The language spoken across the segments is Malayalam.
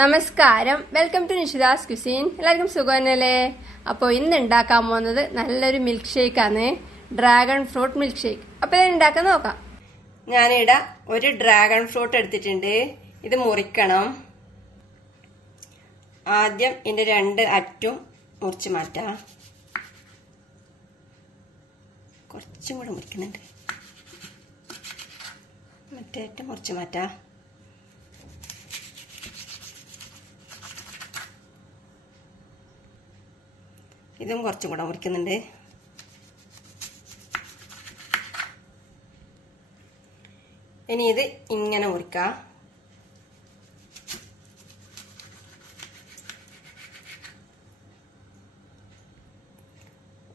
നമസ്കാരം, വെൽക്കം ടു നിഷിദാസ് ക്യുസീൻ. എല്ലാവർക്കും സുഖമല്ലേ? അപ്പോൾ ഇന്ന് ഉണ്ടാക്കാൻ പോകുന്നത് നല്ലൊരു മിൽക്ക് ഷേക്ക് ആണ്, ഡ്രാഗൺ ഫ്രൂട്ട് മിൽക്ക് ഷേക്ക്. അപ്പോൾ ഇത് ഉണ്ടാക്കാൻ നോക്കാം. ഞാനിവിടെ ഒരു ഡ്രാഗൺ ഫ്രൂട്ട് എടുത്തിട്ടുണ്ട്. ഇത് മുറിക്കണം. ആദ്യം ഇതിന്റെ രണ്ട് അറ്റും മുറിച്ച് മാറ്റാം. കുറച്ചും കൂടെ മുറിക്കുന്നുണ്ട്. മറ്റേ അറ്റം മുറിച്ച് മാറ്റാം. ഇതും കുറച്ചും കൂടെ മുറിക്കുന്നുണ്ട്. ഇനി ഇത് ഇങ്ങനെ മുറിക്കാം.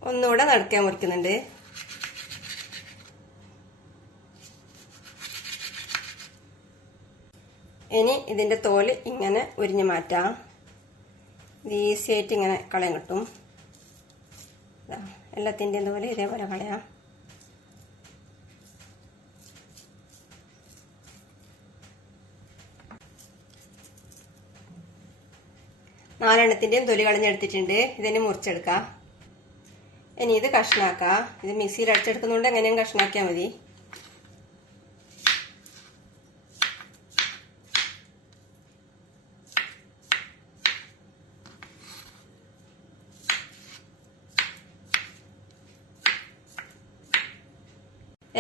ഒന്നുകൂടെ നടുക്കാൻ മുറിക്കുന്നുണ്ട്. ഇനി ഇതിന്റെ തോല് ഇങ്ങനെ ഉരിഞ്ഞു മാറ്റാം. ഇത് ഈസി ആയിട്ട് ഇങ്ങനെ കളയാൻ കിട്ടും. എല്ലാത്തിൻ്റെയും തോല് ഇതേപോലെ കളയാം. നാലെണ്ണത്തിൻ്റെയും തൊലി കളഞ്ഞെടുത്തിട്ടുണ്ട്. ഇതിനെ മുറിച്ചെടുക്കാം. ഇനി ഇത് കഷ്ണാക്കാം. ഇത് മിക്സിയിൽ അടിച്ചെടുക്കുന്നതുകൊണ്ട് എങ്ങനെയും കഷ്ണാക്കിയാൽ മതി.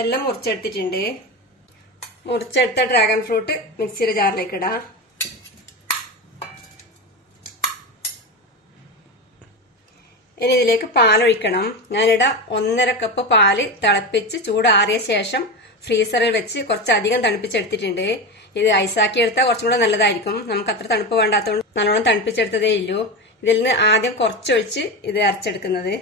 എല്ലാം മുറിച്ചെടുത്തിട്ടുണ്ട്. മുറിച്ചെടുത്ത ഡ്രാഗൺ ഫ്രൂട്ട് മിക്സിയുടെ ജാറിലേക്ക് ഇടാം. ഇനി ഇതിലേക്ക് പാലൊഴിക്കണം. ഞാനിവിടെ 1.5 കപ്പ് പാല് തിളപ്പിച്ച് ചൂടാറിയ ശേഷം ഫ്രീസറിൽ വെച്ച് കുറച്ചധികം തണുപ്പിച്ചെടുത്തിട്ടുണ്ട്. ഇത് ഐസാക്കി എടുത്താൽ കുറച്ചും കൂടെ നല്ലതായിരിക്കും. നമുക്ക് അത്ര തണുപ്പ് വേണ്ടാത്തതുകൊണ്ട് നല്ലോണം തണുപ്പിച്ചെടുത്തതേ ഉള്ളൂ. ഇതിൽ നിന്ന് ആദ്യം കുറച്ചൊഴിച്ച് ഇത് അരച്ചെടുക്കുന്നത്.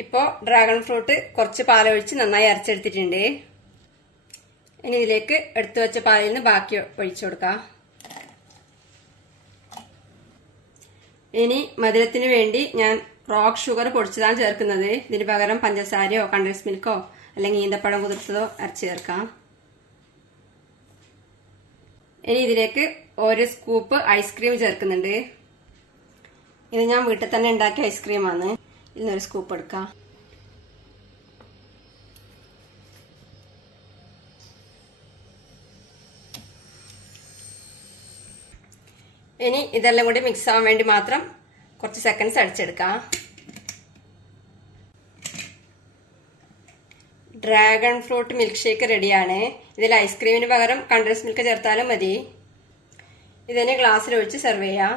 ഇപ്പോൾ ഡ്രാഗൺ ഫ്രൂട്ട് കുറച്ച് പാലൊഴിച്ച് നന്നായി അരച്ചെടുത്തിട്ടുണ്ട്. ഇനി ഇതിലേക്ക് എടുത്തു വെച്ച പാലിൽ നിന്ന് ബാക്കി ഒഴിച്ചു കൊടുക്കാം. ഇനി മധുരത്തിന് വേണ്ടി ഞാൻ റോക്ക് ഷുഗർ പൊടിച്ചതാണ് ചേർക്കുന്നത്. ഇതിന് പകരം പഞ്ചസാരയോ കണ്ടൻസ് മിൽക്കോ അല്ലെങ്കിൽ ഈന്തപ്പഴം കുതിർത്തതോ അരച്ച് ചേർക്കാം. ഇനി ഇതിലേക്ക് 1 സ്കൂപ്പ് ഐസ്ക്രീം ചേർക്കുന്നുണ്ട്. ഇത് ഞാൻ വീട്ടിൽ തന്നെ ഉണ്ടാക്കിയ ഐസ്ക്രീമാണ്. ഇതിനൊരു സ്കൂപ്പ് എടുക്കാം. ഇനി ഇതെല്ലാം കൂടി മിക്സ് ആവാൻ വേണ്ടി മാത്രം കുറച്ച് സെക്കൻഡ്സ് അടിച്ചെടുക്കാം. ഡ്രാഗൺ ഫ്രൂട്ട് മിൽക്ക് ഷേക്ക് റെഡിയാണ്. ഇതിൽ ഐസ്ക്രീമിന് പകരം കണ്ടൻസ് മിൽക്ക് ചേർത്താലും മതി. ഇതിനെ ഗ്ലാസ്സിൽ ഒഴിച്ച് സെർവ് ചെയ്യാം.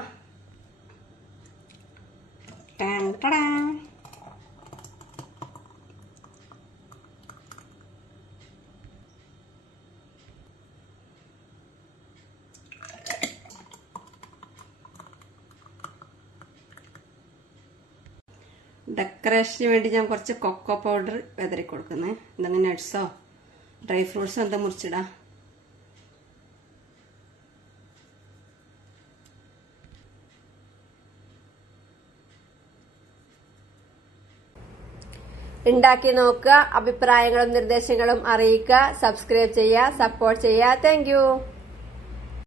ഡെക്കറേഷന് വേണ്ടി ഞാൻ കുറച്ച് കൊക്കോ പൗഡർ വിതറി കൊടുക്കുന്നത്. എന്തെങ്കിലും നട്ട്സോ ഡ്രൈ ഫ്രൂട്ട്സോ എന്താ മുറിച്ചിടാം. ഉണ്ടാക്കി നോക്കുക. അഭിപ്രായങ്ങളും നിർദ്ദേശങ്ങളും അറിയിക്കുക. സബ്സ്ക്രൈബ് ചെയ്യുക, സപ്പോർട്ട് ചെയ്യുക. Thank you.